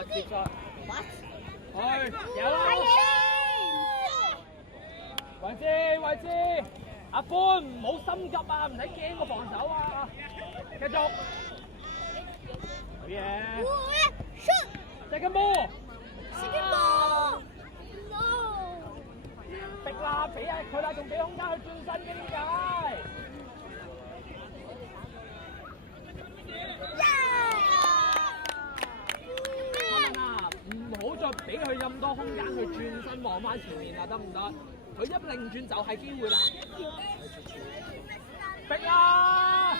啦，接咗。去，有啦。維志，阿歡唔好心急啊，唔使驚個防守啊，繼續。好嘢。Second ball。逼啦，俾啊佢啦，仲俾空間去轉身嘅點解？唔好再俾佢咁多空間去轉身望翻前面啦，得唔得？佢一擰轉就係機會啦。逼啊！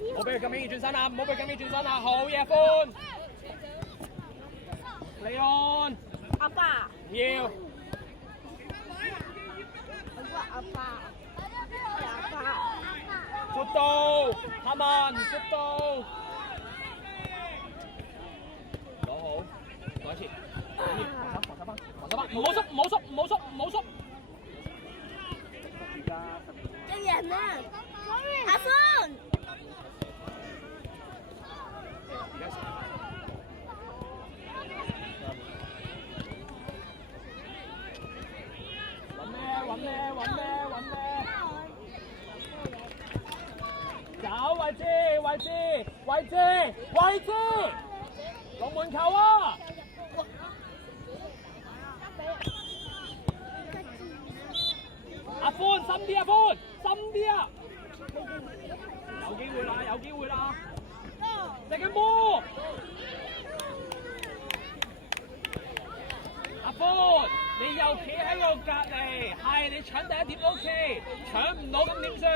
唔好俾佢咁輕易轉身啊！唔好俾佢咁輕易轉身啊！好嘢，歡！李安，阿爸，唔要。阿爸，闊到，下文闊到，攞好，再一次，防守翻，唔好縮。真人啊！阿歡。揾咩？走位置，龍門球啊！阿歡，深啲啊！有機會啦！食緊波！阿歡，你又企喺我隔離，係你搶第一點 OK， 搶唔到咁點算？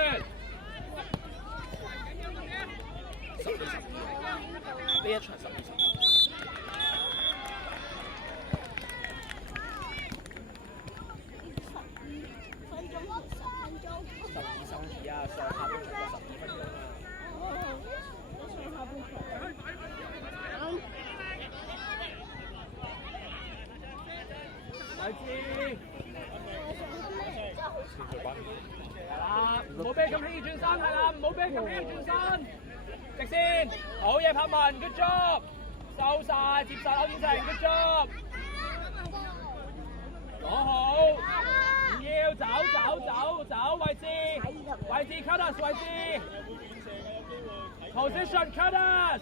呢一場12-12。12-12啊，上下半場就12分鐘啊！位置，係啦，唔好俾佢咁輕易轉身，係啦，唔好俾佢咁輕易轉身，直線，好嘢，柏文 ，good job， 收晒，接晒歐展晴 ，good job， 攞好，唔要，走，位置 cut us， 位置 ，position cut us，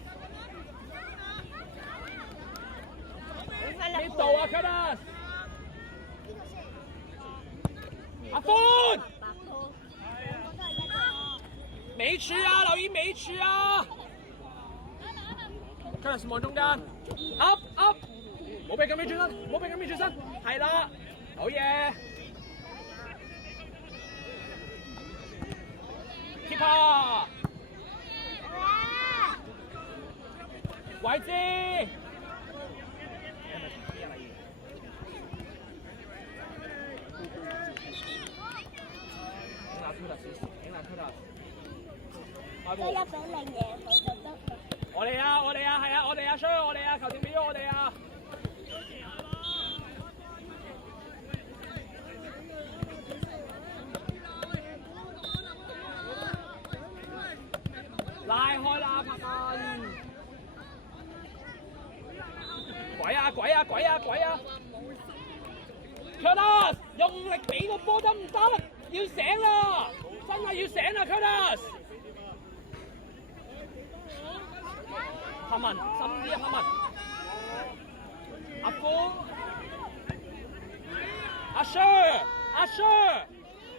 呢度啊 cut us。阿歡，尾柱啊，留意尾柱啊 ！Curtis 望中間 ，up， 冇俾咁樣轉身，係啦，好嘢 ，keeper， 位置。都1-0贏佢就得。我哋啊，係啊，我哋啊，衰我哋啊，球證俾咗我哋啊！拉開啦，柏文！鬼啊 ！Curtis， 用力俾個波得唔得？要醒啦！真係要醒啦 ，Curtis！ 柏文，深啲啊，柏文！阿峰，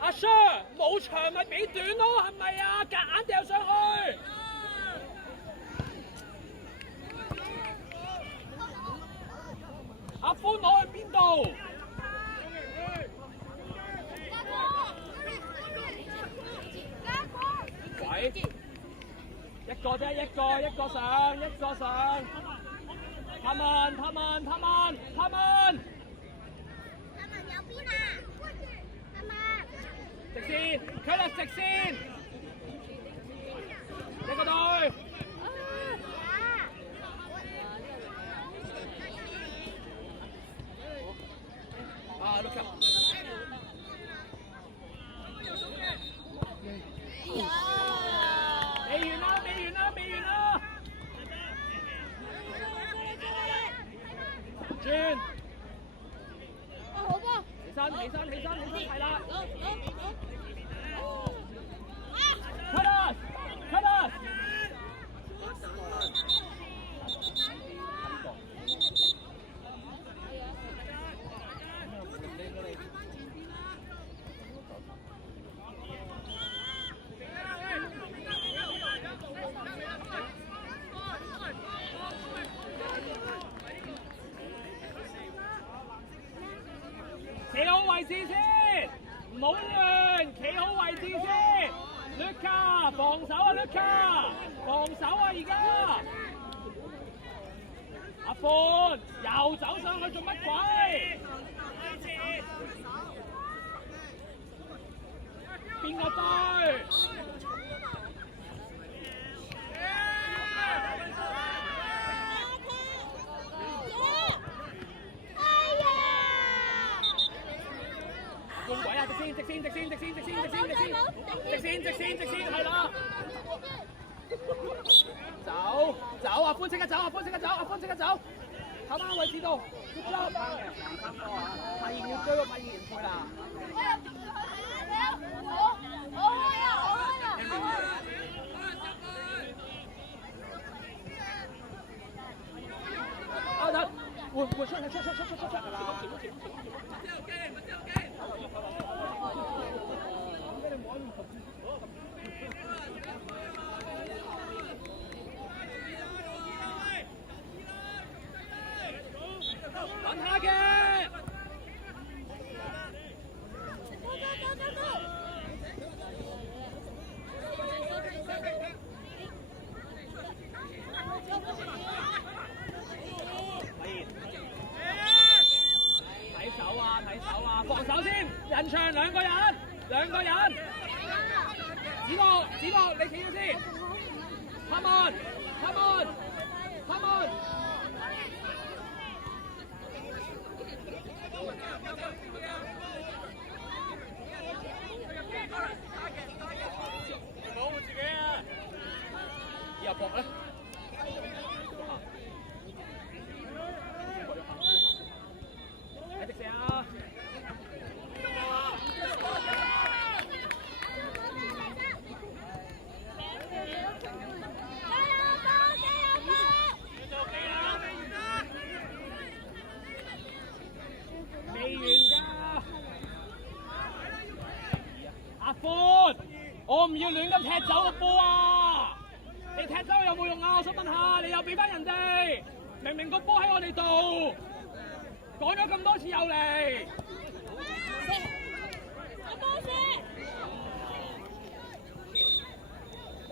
阿 Sir， 冇長咪俾短咯，係咪啊？夾硬掉上去！阿峰攞去邊度？喂，一個啫，一個上，柏文，有邊啊？柏文，直線，Curtis直線，一個隊。look up。未完啦！轉。好波。起身，係啦。Cut us！ 企好位置先，唔好亂，企好位置先。Luka 防守啊 ，Luka 防守啊，而家。阿寬又走上去做乜鬼？邊個對？鬼啊！直線，係啦。走，阿寬即刻走，阿寬即刻走。後啱位置度，派賢要追喎，派賢唔配啦。啊得，換出。等下嘅。睇手啊，防守先，人牆兩個人。子樂，你企咗先。Come on！ 保護自己啊！以後搏咧。喺直射啊！未完㗎，阿寬，我唔要亂咁踢走個波啊！你踢走有冇用啊？我想問下，你又俾翻人哋，明明個波喺我哋度，講咗咁多次又嚟。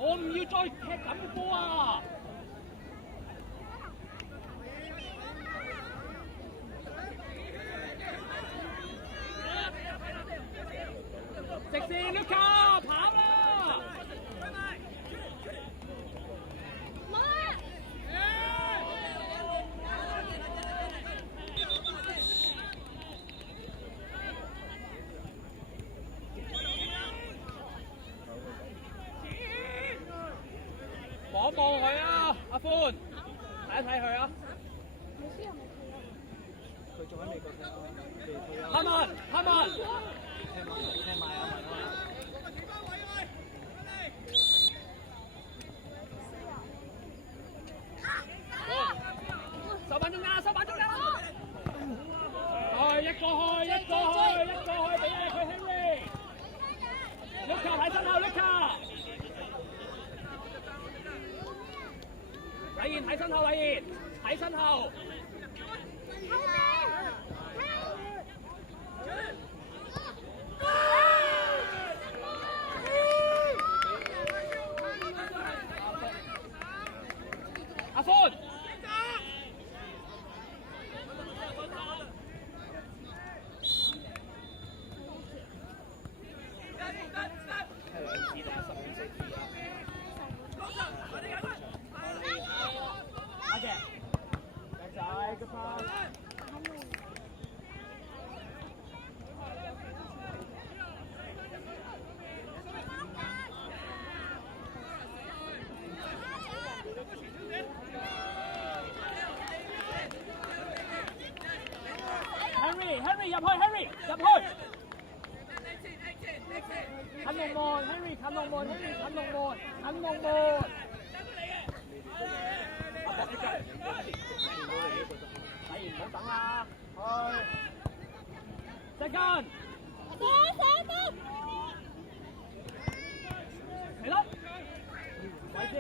我唔要再踢咁嘅波啊！直線 Luka 跑啦！望一望佢啊，阿寬，睇一睇佢啊。佢仲喺美國踢哈文。聽埋啊！手板中間！一個去，俾佢Henry。Luka喺身後 ，Luka。偉賢喺身後。阿寬，門 ，Henry 近龍門 ，Henry 近龍門，近龍門。睇唔好等啦，去。隻根。嚟咯。位置。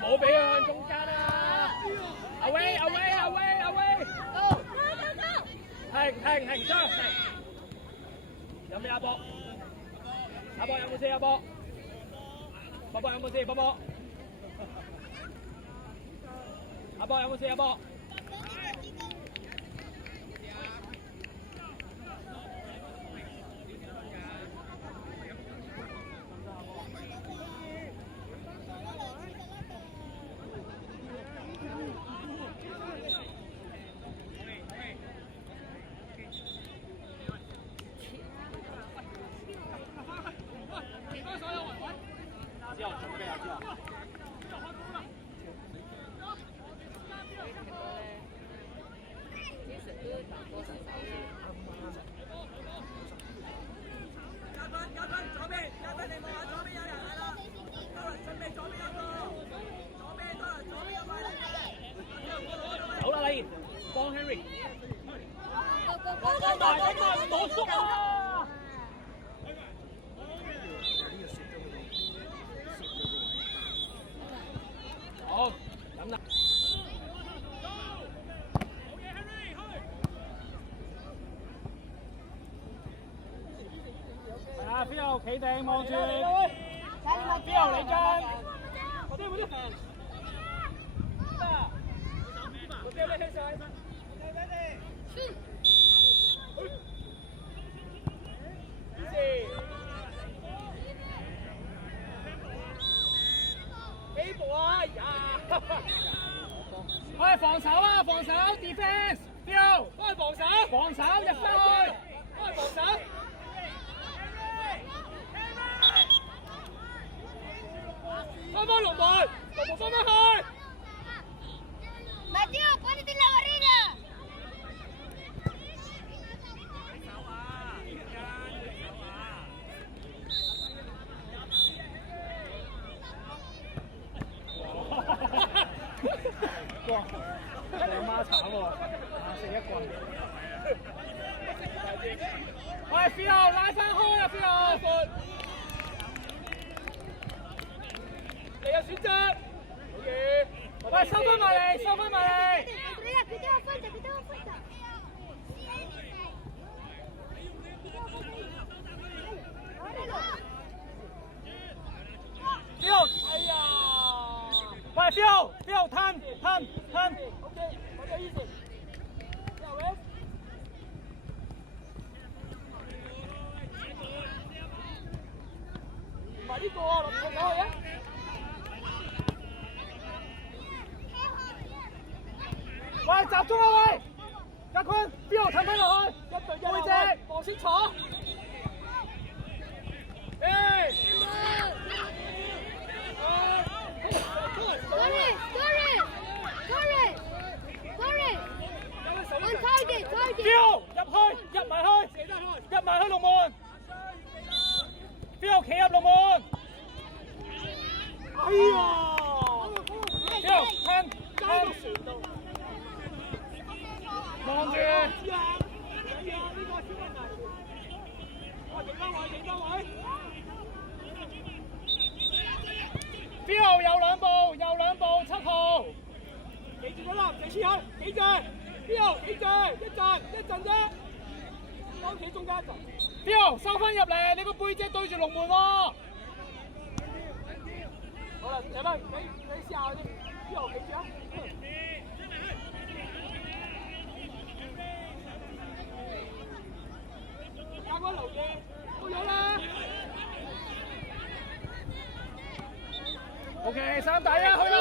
冇俾佢向中間啊 ！away！ 停，將停。有咩阿波？阿波有冇事？阿波？波波有冇事？波波？阿波有冇事？阿波？走啦你，幫 Henry。跟埋，唔好縮啊！好，咁啦。係啊，邊度企定望住？邊度你跟？嗰啲。喂，防守啊，防守 ，defence， 標，都係防守，防守入翻去，都係防守。翻返龍門，翻返去。Mateo, ponete la barrera. 哇！你媽慘喎，食一棍。喂 ，Phil 拉翻開啊 ，Phil！ 你有選擇。好嘢！喂，收翻埋嚟，收翻埋嚟。Que tengo falta. Phil， 哎呀！喂 ，Phil， 吞。OK， 我嘅意思。唔係呢個啊，落唔落去啊？喂，集中啊喂！家坤，邊度褪翻落去？背脊，望清楚。On target. 標入埋去龍門。標企入龍門。哎呀！標吞。望住。標右兩步，7號。記住咗啦，唔使黐口，記住。標企住，一陣啫。當企中間一陣。標收翻入嚟，你個背脊對住龍門喎。好啦，嚟啦，你試下先。標企住啊。加翻留意，到咗啦。OK， 三底啊，去啦。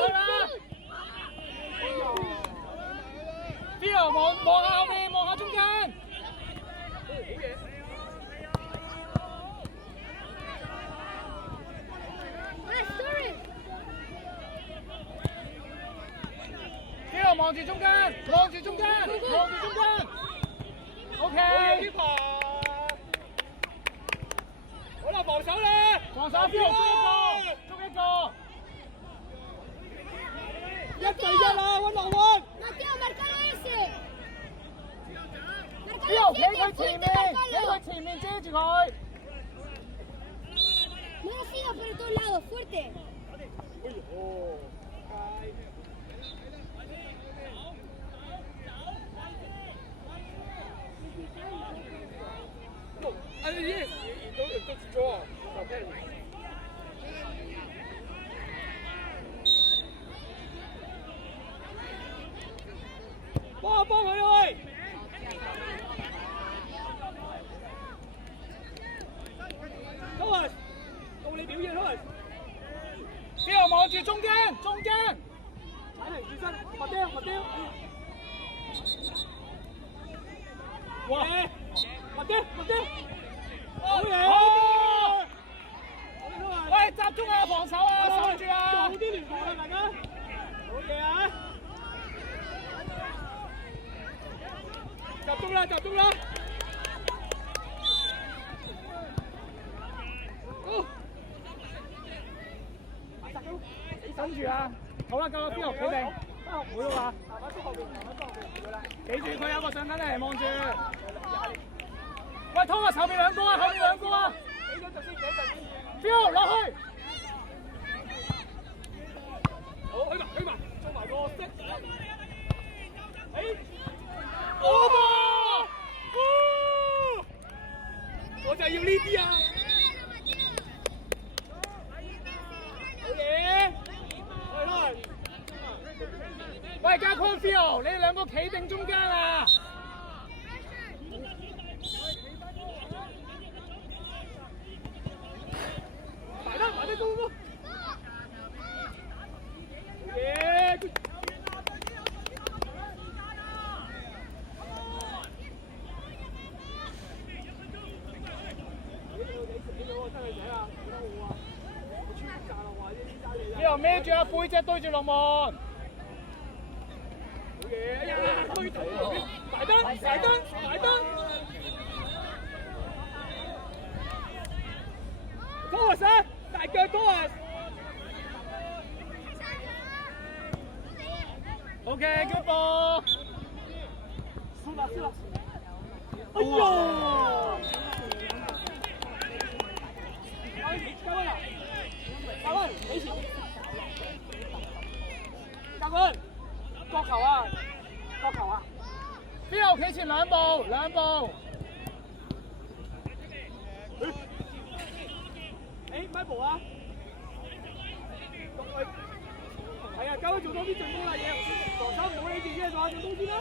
邊度望下後面，望下中間。好嘢。邊個望住中間，望住中間，望住中間。OK。好啦，防守啦！防守邊度捉一個。1對1啦，1 on 1。Matteo, marcalo ese. 邊度企佢前面，企佢前面遮住佢。No lo sigas por todos lados, fuerte.幫佢去。Thomas，到你表現 Thomas。邊度望住中間，中間。踩嚟轉身，麥雕，麥雕。哇！麥雕，麥雕。好嘢！喂，集中啊，防守啊，守住啊！做好啲聯防啊，大家。好嘢啊！集中啦，集中啦！等住啊！好啦，夠啦，邊度企定？唔會啦嘛。記住佢有個上緊嚟望住。喂，Thomas後面兩個啊，後面兩個啊！邊度落去？好，去埋，做埋個色。我就要呢啲啊！好嘢！喂，加 Phil， 你哋兩個企定中間啊！埋得高！好嘢！呢度孭住阿背脊對住龍門。好嘢！哎呀，推頭埋單！Thomas 啊，大腳 Thomas。OK，good ball。輸啦！哎呀！加温啦！加温，幾錢？加温，角球啊！邊度企前兩步？Michael 啊！係啊，交佢做多啲進攻啦，嘢防守唔好理自己嘅話，做多啲啦。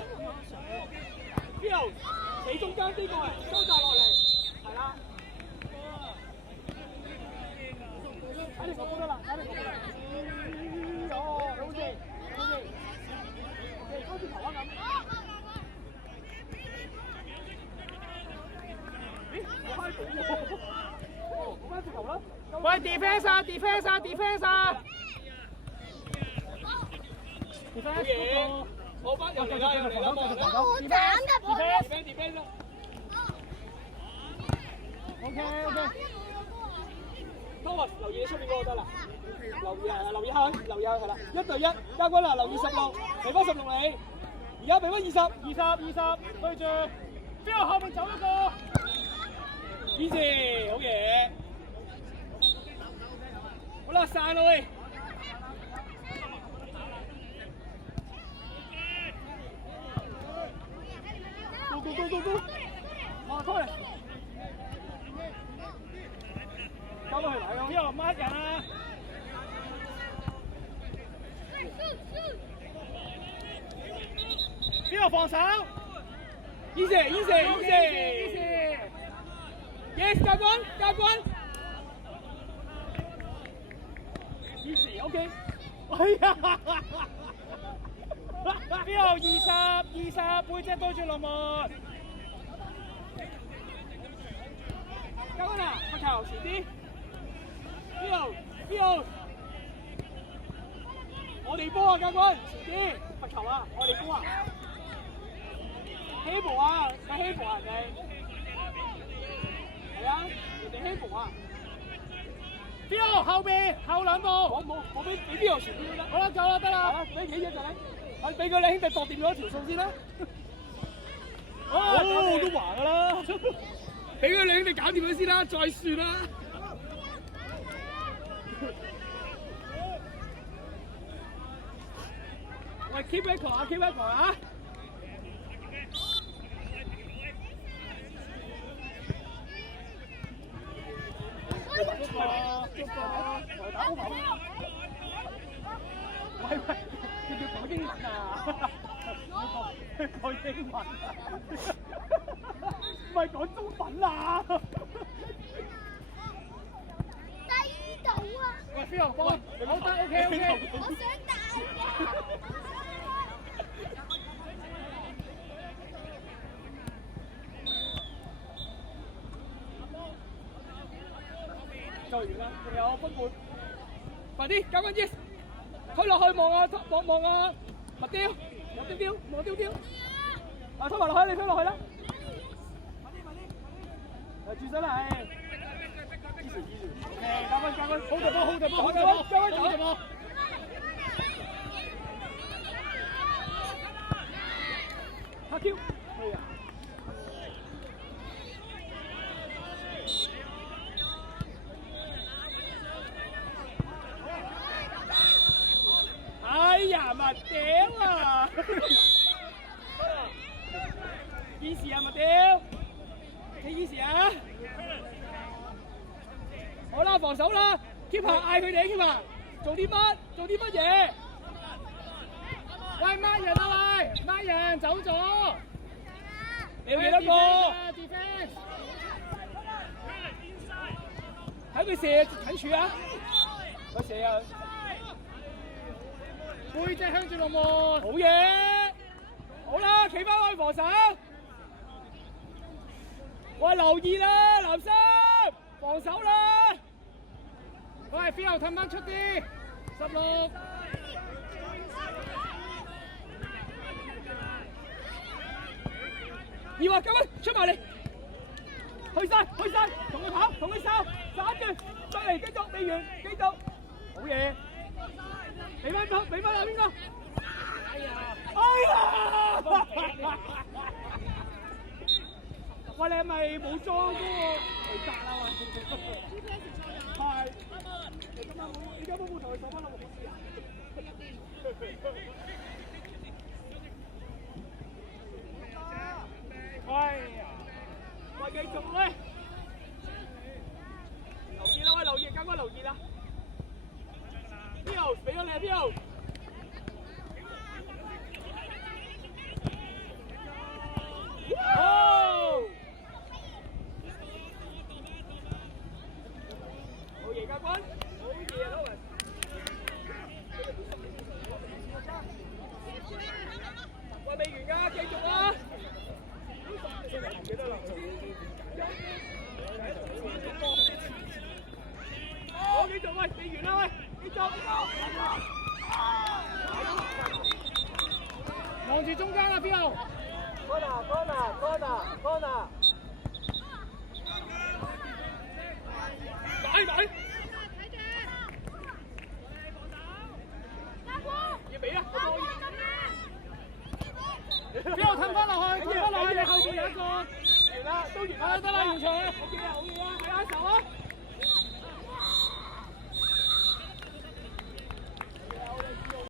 邊度？企中間呢個啊，收曬落嚟，係啦。睇你個波得啦，好嘢。OK， 開始頭啊咁。咦？我開到喎。我翻轉頭啦。喂 ，defense 啊！好嘢！我翻入嚟啦，好慘㗎，波！defense 啦。OK。Thomas 留意出面嗰個得啦，留意下係啦，1對1，加軍啦，留意16，俾翻16你，而家俾翻20，對住，邊個後面走一個 ？Easy， 好嘢，好啦，散啦喂，go，哇，過嚟！交翻去嚟，邊度抹人啊？邊度防守 ？Easy。Yes， 加軍。Easy，OK。哎呀！邊度20，背脊對住龍門。加軍啊，個球前啲。邊度？我我哋波啊，教官，遲啲罰球啊，我哋波啊，希博啊，咪希博啊，人哋係啊，人哋希博啊。邊後邊後兩步，我俾邊度傳邊得，好啦，夠啦，得啦，俾幾隻就你，俾佢你兄弟度掂咗條數先啦。哦，都話㗎啦，俾佢你兄弟搞掂咗先啦，再算啦。喂 ，keep record 啊 ，keep record 啊！喂，叫講英文啊！講英文啊！唔係講中文啊！低到啊！喂，邊個幫？好得 ，OK。我想大嘅。做完啦，仲有分半，快啲，教官 yes， 推落去望啊，麥雕，望雕，啊推埋落去，你推落去啦，快啲，轉身啦，教官，好隻波，教官走，拍 Q， 係啊。哎呀，麥屌啊！幾時啊，麥屌？你幾時啊？好啦，防守啦 ，keep 下嗌佢哋 keep 下，做啲乜嘢？喂，乜人啊喂？乜人走咗？你要幾多個？睇佢射近柱啊！佢射啊！背脊向住龍門，好嘢！好啦，企翻去防守。喂，留意啦，藍衫，防守啦。喂，邊後褪翻出啲，16。要啊，教官出埋嚟，去晒，同佢跑，同佢哨，斬住，再嚟繼續，未完，繼續，好嘢！俾翻啊邊個？哎呀！喂，你係咪冇裝嗰個雷達啊？係。你今晚冇同佢上翻落冇事啊？哎呀！喂，繼續咧！留意啦，喂，留意，教官留意啦！邊度俾咗你啊？邊度？哦！好嘢，教官！好嘢，老人！喂，未完㗎，繼續啊！好，繼續喂，未完啦喂，繼續！望住中間啊，邊度 ？corner！買！要俾啊！邊度褪翻落去？你後邊有一個。完啦，都完啦，得啦，完場啦。OK 啊，睇下手啊！